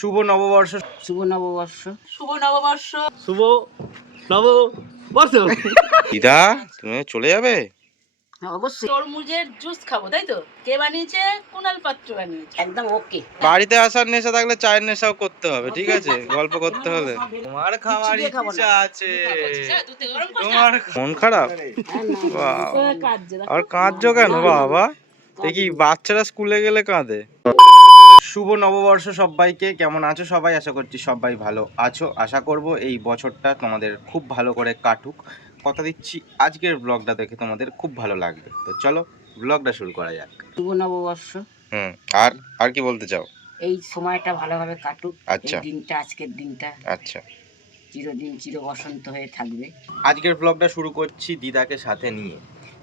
শুভ নববর্ষ। শুভ নববর্ষ। শুভ নববর্ষ। শুভ নববর্ষ। দিদা তুমি চলে যাবে? হ্যাঁ অবশ্যই। তরমুজের জুস খাবো, তাই তো? কে বানিয়েছে? কুনাল পাত্র বানিয়েছে। একদম ওকে। বাড়িতে আসার নেশা থাকলে চায়ের নেশাও করতে হবে, ঠিক আছে? গল্প করতে হলে তোমার খাওয়ার ইচ্ছা আছে। তোমার মন খারাপ? আর কাঁদছো কেন বাবা? দেখি বাচ্চারা স্কুলে গেলে কাঁদে। শুভ নববর্ষ সবাইকে। কেমন আছো সবাই? আশা করছি সবাই ভালো আছো। আশা করব এই বছরটা তোমাদের খুব ভালো করে কাটুক। কথা দিচ্ছি আজকের ব্লগটা দেখে তোমাদের খুব ভালো লাগবে। তো চলো ব্লগটা শুরু করা যাক। শুভ নববর্ষ। আর আর কি বলতে চাও? এই সময়টা ভালোভাবে কাটুক। আচ্ছা। এই দিনটা, আজকের দিনটা আচ্ছা, চিরদিন চির বসন্ত হয়ে থাকবে। আজকের ব্লগটা শুরু করছি দিদাকে সাথে নিয়ে।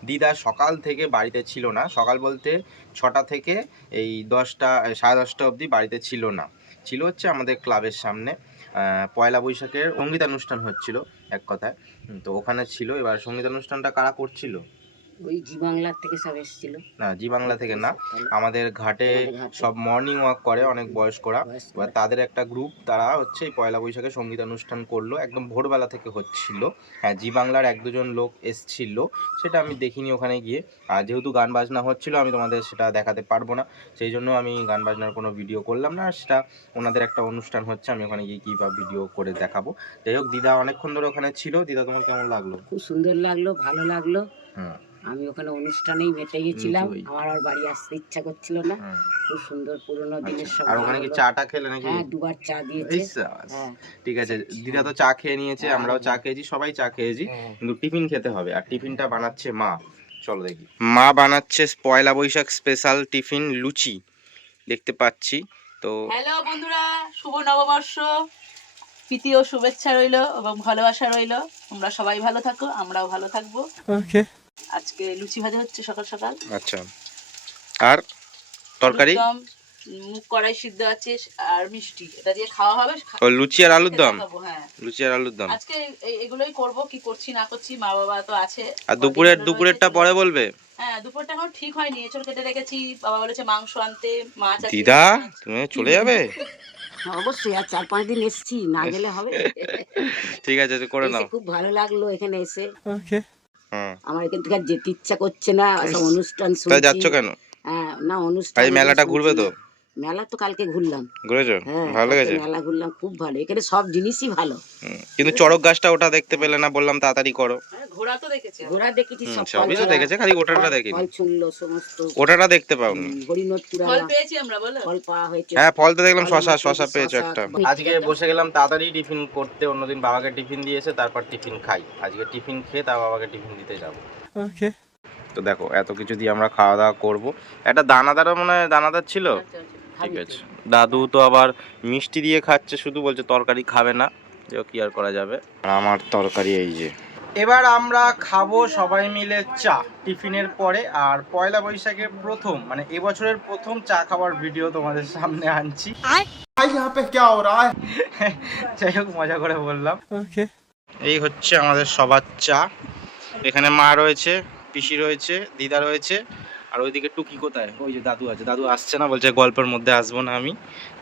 দিদা সকাল থেকে বাড়িতে ছিল না। সকাল বলতে 6টা থেকে এই 10টা 10:30 অবধি বাড়িতে ছিল না। ছিল হচ্ছে আমাদের ক্লাবের সামনে পয়লা বৈশাখের সঙ্গীতানুষ্ঠান হচ্ছিল এক কথায়। তো ওখানে ছিল। এবার সঙ্গীতানুষ্ঠানটা কারা করছিল? ওই জি বাংলার থেকে সব এসেছিল। না, জি বাংলা থেকে না, আমাদের ঘাটে সব মর্নিং ওয়াক করে অনেক বয়স্করা। এবার তাদের একটা গ্রুপ, তারা হচ্ছে এই পয়লা বৈশাখে সঙ্গীতানুষ্ঠান করলো, একদম ভোরবেলা থেকে হচ্ছিল। হ্যাঁ, জি বাংলার 1-2 লোক এসছিল, সেটা আমি দেখিনি ওখানে গিয়ে। আর যেহেতু গান বাজনা হচ্ছিল আমি তোমাদের সেটা দেখাতে পারবো না, সেই জন্য আমি গান বাজনার কোনো ভিডিও করলাম না। আর সেটা ওনাদের একটা অনুষ্ঠান হচ্ছে, আমি ওখানে গিয়ে কী বা ভিডিও করে দেখাবো। যাই হোক, দিদা অনেকক্ষণ ধরে ওখানে ছিল। দিদা তোমার কেমন লাগলো? খুব সুন্দর লাগলো, ভালো লাগলো। হুম। আমি ওখানে অনুষ্ঠানেই মেতে গেছিলাম, আমার আর বাড়ি আসতে ইচ্ছা করছিল না। খুব সুন্দর পুরোনো দিনের সব। আর ওখানে কি চাটা খেলে নাকি? হ্যাঁ, 2বার চা দিয়েছে। হ্যাঁ, ঠিক আছে। দিদা তো চা খেয়ে নিয়েছে, আমরাও চা খেয়েছি, সবাই চা খেয়েছি, কিন্তু টিফিন খেতে হবে। আর টিফিনটা বানাচ্ছে মা। চলো দেখি। মা বানাচ্ছে পয়লা বৈশাখ স্পেশাল টিফিন লুচি, দেখতে পাচ্ছি। তো হ্যালো বন্ধুরা, শুভ নববর্ষ। প্রীতি ও শুভেচ্ছা রইলো এবং ভালোবাসা রইলো। তোমরা সবাই ভালো থাকো, আমরাও ভালো থাকবো। ওকে। আজকে লুচি ভাজা হচ্ছে সকাল সকাল। আচ্ছা, আর তরকারি? আলুর দম, মুগ কড়াই সিদ্ধ আছে, আর মিষ্টি, এটা দিয়ে খাওয়া হবে। ও লুচি আর আলুর দম? হ্যাঁ, লুচি আর আলুর দম আজকে এগুলোই করব। কি করছি না করছি, মা বাবা তো আছে। আর দুপুরেরটা পরে বলবে? হ্যাঁ, দুপুরটা এখন ঠিক হয়নি, এঁচড় কেটে রেখেছি। বাবা বলেছে মাংস আনতে, মাছ আছে। দিদা তুমি চলে যাবে? অবশ্যই, আর 4-5 দিন এসেছি, না গেলে হবে? ঠিক আছে, করে নাও। খুব ভালো লাগলো এখানে এসে। ওকে। আমার এখান থেকে আর যেতে ইচ্ছা করছে না, সব অনুষ্ঠান তাই শুনছি। যাচ্ছ কেন? হ্যাঁ, না অনুষ্ঠান। এই মেলাটা ঘুরবে তো? মেলা তো কালকে ঘুরলাম। ঘুরেছো? হ্যাঁ, ভালো লেগেছে? মেলা ঘুরলাম, খুব ভালো। এখানে সব জিনিসই ভালো। কিন্তু চড়ক গাছটা ওটা দেখতে পেলে না, বললাম তাড়াতাড়ি করো। ঘোড়া তো দেখেছি, ঘোড়া দেখেছি, সব সবই তো দেখেছে, খালি ওটাটা দেখিনি। ফল ছুঁড়লো সমস্ত। ওটাটা দেখতে পাওনি? হরিণট ফল কুড়ালাম। পেয়েছি আমরা, বলো। ফল পাওয়া হয়েছে। হ্যাঁ, ফল তো দেখলাম। শশা পেয়েছো একটা। আজকে বসে গেলাম তাড়াতাড়ি টিফিন করতে। অন্যদিন বাবাকে টিফিন দিয়েছে, তারপর টিফিন খাই। আজকে টিফিন খেয়ে তার বাবাকে টিফিন দিতে যাবো। ওকে। তো দেখো, এত কিছু দিয়ে আমরা খাওয়া দাওয়া করবো। একটা দানাদারও মনে হয় দানাদার ছিল। ঠিক আছে। দাদু তো আবার মিষ্টি দিয়ে খাচ্ছে শুধু, বলছে তরকারি খাবে না। যে কি আর করা যাবে। আর আমার তরকারি এই যে। এবার আমরা খাবো সবাই মিলে চা টিফিনের পরে। আর পয়লা বৈশাখের প্রথম, মানে এবছরের প্রথম চা খাওয়ার ভিডিও তোমাদের সামনে আনছি। যাই হোক, মজা করে বললাম। ওকে। এই হচ্ছে আমাদের সবার চা। এখানে মা রয়েছে, পিসি রয়েছে, দিদা রয়েছে। আর ওইদিকে টুকি কোথায়? ওই যে দাদু আছে। দাদু আসছে না, বলছে গল্পের মধ্যে আসবো না আমি।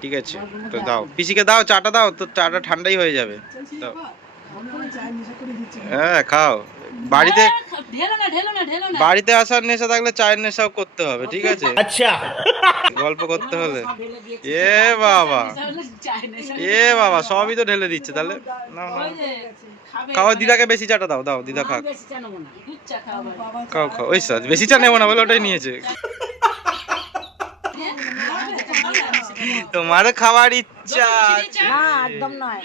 ঠিক আছে, তো দাও পিসিকে, দাও চাটা, দাও তো। চাটা ঠান্ডাই হয়ে যাবে। দাও। হ্যাঁ, খাও। বাড়িতে আসার নেশা থাকলে চায়ের নেশাও করতে হবে, ঠিক আছে? আচ্ছা, গল্প করতে হলে। এ বাবা, সবই তো ঢেলে দিচ্ছে। তাহলে খাও, দিদাকে বেশি চাটা দাও। দাও, দিদা খাও। খাও খাও। ওই স্যার, বেশি চা নেবো না বলে ওটাই নিয়েছে। তোমার খাওয়ার ইচ্ছা আছে? না, একদম নয়।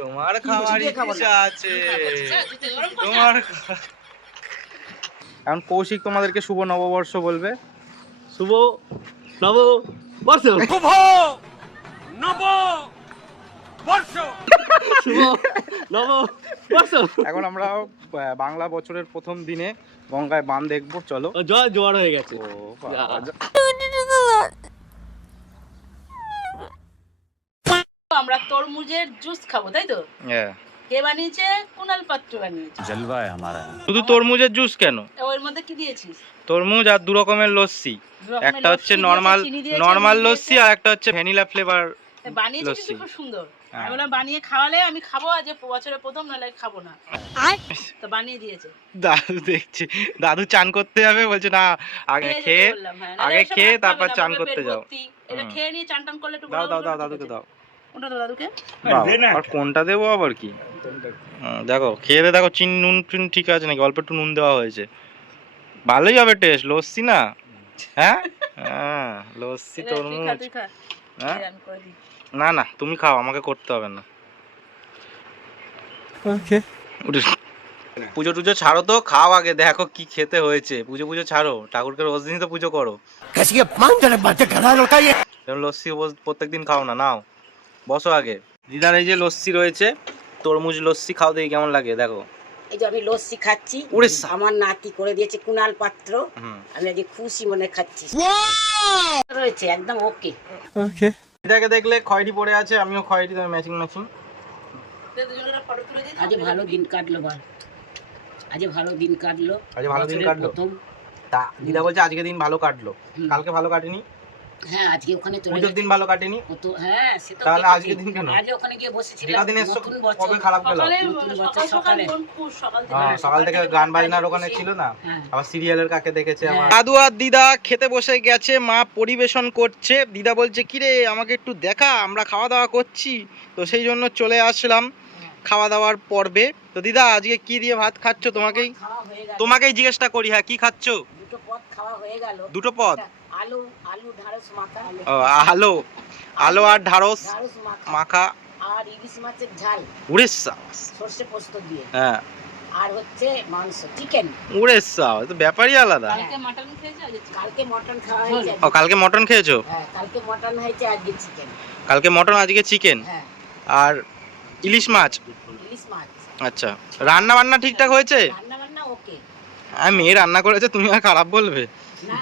তোমার খাওয়ার ইচ্ছা আছে? তোমার এখন কৌশিক তোমাদেরকে শুভ নববর্ষ বলবে। শুভ নববর্ষ। শুভ নববর্ষ। শুভ নববর্ষ। এখন আমরা বাংলা বছরের প্রথম দিনে গঙ্গায় বান দেখবো। চলো। জোয়ার হয়ে গেছে। আমরা তরমুজের জুস খাবো, তাই তো? হ্যাঁ। কে বানিয়েছে? কুনাল পাত্র বানিয়েছে। শুধু তরমুজের জুস কেন? ওর মধ্যে কি দিয়েছিস? তরমুজ আর 2 রকমের লস্যি। একটা হচ্ছে নর্মাল লস্যি, আর একটা হচ্ছে ভ্যানিলা ফ্লেভার বানিয়েছি লস্যি। কিন্তু খুব সুন্দর। হ্যাঁ। আমি বললাম বানিয়ে খাওয়ালে আমি খাবো, আজ বছরে প্রথম, নাহলে খাবো না। তো বানিয়ে দিয়েছে। দাদু দেখছি, দাদু চান করতে যাবে বলছে না আগে খেয়ে যেতে খেয়ে, বললাম, হ্যাঁ, নাহলে আগে এসব খেয়ে ভাত তারপর খাবে না, চান বলবে করতে পেট যাও। ভর্তি। এটা হুম। খেয়ে নিয়ে চান টান করলে একটু দাও দাও গরম দাও করে দাদুকে ঠিক দাও। আছে। ওটা দাও দাদুকে। বাবা, আর কোনটা দেবো আবার কি? দেখো খেয়ে দিয়ে দেখো নুন টুন ঠিক আছে নাকি, অল্প একটু নুন দেওয়া হয়েছে, ভালোই হবে টেস্ট। লস্যি না? হ্যাঁ হ্যাঁ, লস্যি এটা তুই খা, তরমুজ। তুই খা। হ্যাঁ এই আমি করে দিই। না না, তুমি খাও, আমাকে করতে হবে না। পুজো টুজো ছাড়ো তো, খাও আগে, দেখো কি খেতে হয়েছে। পুজো পুজো ছাড়ো, ঠাকুরকে রোজ দিনই তো পুজো করো। লস্যি প্রত্যেকদিন খাও না, নাও বসো আগে। দিদার এই যে লস্যি রয়েছে, তরমুজ লস্যি, খাও দেখি কেমন লাগে দেখো। এই যে আমি লস্যি খাচ্ছি, ওরে সা- আমার নাতি করে দিয়েছে কুণাল পাত্র, হুম। আমি আজ খুশি মনে খাচ্ছি। রয়েছে একদম ওকে। দিদাকে দেখলে খয়েরি পড়ে আছে, আমিও খয়েরি, তুমি ম্যাচিং ম্যাচিং। তো দুজনের একটা ফটো তুলে দিই। আজ ভালো দিন কাটলো বল, আজ ভালো দিন কাটলো। আজ ভালো দিন বছরের কাটলো? প্রথম। তা দিদা বলছে আজকে দিন ভালো কাটলো, হুম। কালকে ভালো কাটেনি, হ্যাঁ আজকে ওখানে চলে পুজোর দিন ভালো কাটেনি, কত, হ্যাঁ সে তো তাহলে দেখেছি। আজকে দিন কেন? আজ ওখানে গিয়ে বসেছিলাম, যেটা দিন এসছো নতুন বছর। কবে খারাপ গেল? সকালে নতুন সকাল বছর সকাল সকালে। মন খুশ, সকাল থেকে। হ্যাঁ, সকাল থেকে গান বাজনার ওখানে ছিল না, হ্যাঁ। আবার সিরিয়ালের কাকে দেখেছে আমার। হ্যাঁ। দাদু আর দিদা খেতে বসে গেছে, মা পরিবেশন করছে। দিদা বলছে কিরে আমাকে একটু দেখা, আমরা খাওয়া দাওয়া করছি, তো সেই জন্য চলে আসলাম খাওয়া দাওয়ার পর্বে। তো দিদা আজকে কি দিয়ে ভাত খাচ্ছ? খাওয়া হয়ে গেল, তোমাকেই জিজ্ঞেসটা করি, হ্যাঁ কি খাচ্ছ? দুটো পদ খাওয়া হয়ে গেল। দুটো পদ? আলু আলু ঢাড়স মাখা, ও, আলো আলো আর ঢাড়স ঢাড়স মাখা, মাখা, আর ইলিশ মাছের ঝাল উড়িষ্যা। সর্ষে পোস্ত দিয়ে, হ্যাঁ, আর হচ্ছে মাংস চিকেন। উড়িষ্যা তো ব্যাপারই আলাদা। কালকে মাটন খেয়েছে, আজ চিকেন। কালকে মটন খাওয়া হয়েছে, ও, কালকে মটন খেয়েছো? হ্যাঁ কালকে মটন হয়েছে, আজকে চিকেন। কালকে মটন, আজকে চিকেন, হ্যাঁ আর ইলিশ মাছ। ইলিশ মাছ। আচ্ছা, রান্না বান্না ঠিকঠাক হয়েছে? রান্না বান্না ওকে। হ্যাঁ, মেয়ে রান্না করেছে, তুমি আর খারাপ বলবে?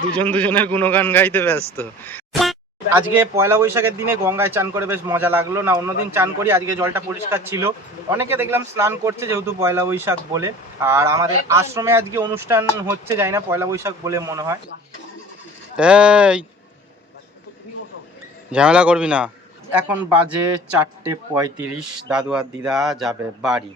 দুজন দুজনের গুণগান গাইতে ব্যস্ত। আজকে পয়লা বৈশাখের দিনে গঙ্গায় চান করে বেশ মজা লাগলো না, অন্যদিন চান করি, আজকে জলটা পরিষ্কার ছিল। অনেকে দেখলাম স্নান করছে যেহেতু পয়লা বৈশাখ বলে। আর আমাদের আশ্রমে আজকে অনুষ্ঠান হচ্ছে, যাই না পয়লা বৈশাখ বলে মনে হয়। এই ঝামেলা করবি না। এখন বাজে 4:35, দাদু আর দিদা যাবে বাড়ি।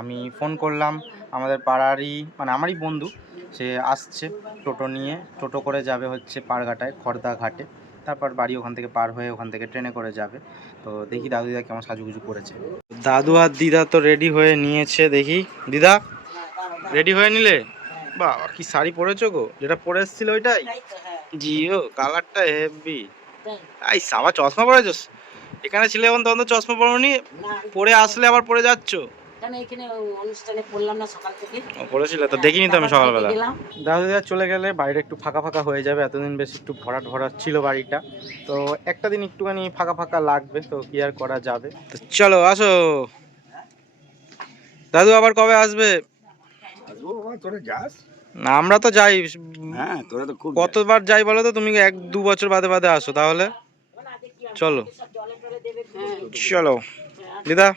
আমি ফোন করলাম, আমাদের পাড়ারই মানে আমারই বন্ধু, সে আসছে টোটো নিয়ে, টোটো করে যাবে হচ্ছে পাড়ঘাটায় খড়দা ঘাটে, তারপর বাড়ি ওখান থেকে পার হয়ে ওখান থেকে ট্রেনে করে যাবে। তো দেখি দাদু দিদা কেমন সাজুগুজু করেছে। দাদু আর দিদা তো রেডি হয়ে নিয়েছে, দেখি দিদা রেডি হয়ে নিলে? বাবা কি শাড়ি পরেছো গো, যেটা পরে এসেছিল ওইটাই? তাই তো, হ্যাঁ জিও, কালারটা হেভি। তাই। আই সাবা চশমা পরেছো? এখানে ছিলে এখন তখন তো চশমা পরোনি, না পরে আসলে আবার পরে যাচ্ছ? কেন এখানে অনুষ্ঠানে পড়লাম না সকাল থেকে। পড়েছিলে তো, দেখিনি তো আমি সকালবেলা। গেলাম। দাদু দিদা চলে গেলে বাইরে একটু ফাঁকা ফাঁকা হয়ে যাবে, এতদিন বেশ একটু ভরাট ভরাট ছিল বাড়িটা, তো একটা দিন একটুখানি ফাঁকা ফাঁকা লাগবে, তো কি আর করা যাবে। তো চলো আসো। দাদু আবার কবে আসবে? না আমরা তো যাই, কতবার যাই বলো তো? তুমি 1-2 বছর বাদে বাদে আসো তাহলে। চলো চলো দিদা,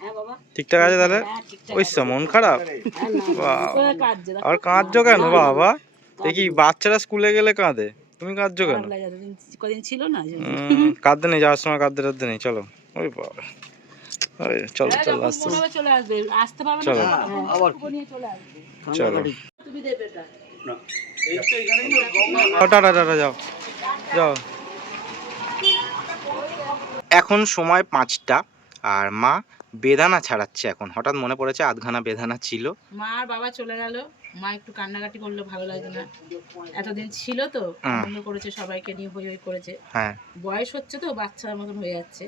হ্যাঁ বাবা। ঠিকঠাক আছে তাহলে? হ্যাঁ, ঠিকঠাক ওই আছে। মন খারাপ? হ্যাঁ, না, বাবা, কাঁদছে, দেখো। আর কাঁদছো কেন বাবা? দেখি বাচ্চারা স্কুলে গেলে কাঁদে, তুমি কাঁদছো কেন? খারাপ লাগে, কদিন ছিল না। কাঁদতে নেই, যাওয়ার সময় কাঁদতে টাদতে নেই। চলো, ওই বাবা, ওই চলো চলো আস্তে মনে হবে চলে আসবে, আসতে পারবে না, চলো। খবর নিয়ে চলে আসবে। চলো, তুমি দেবে এটা। টাটা টাটা, যাও যাও। এখন সময় 5টা, আর মা বেদানা ছাড়াচ্ছে। এখন হঠাৎ মনে পড়েছে আধখানা বেদানা ছিল। মা আর বাবা চলে গেল, মা একটু কান্নাকাটি করলে ভালো লাগে না, এতদিন ছিল তো, আনন্দ করেছে, সবাইকে নিয়ে হই হই করেছে। হ্যাঁ, বয়স হচ্ছে তো, বাচ্চার মতন হয়ে যাচ্ছে।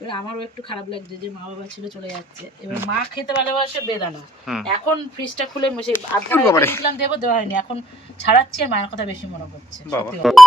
এবার আমারও একটু খারাপ লাগছে যে মা বাবা ছিল চলে যাচ্ছে। এবার মা খেতে ভালোবাসে বেদানা, এখন ফ্রিজটা খুলে সেই আধা দিয়েছিলাম, দেবো, দেওয়া হয়নি, এখন ছাড়াচ্ছি আর মায়ের কথা বেশি মনে পড়ছে। বাবা। সত্যি কথা।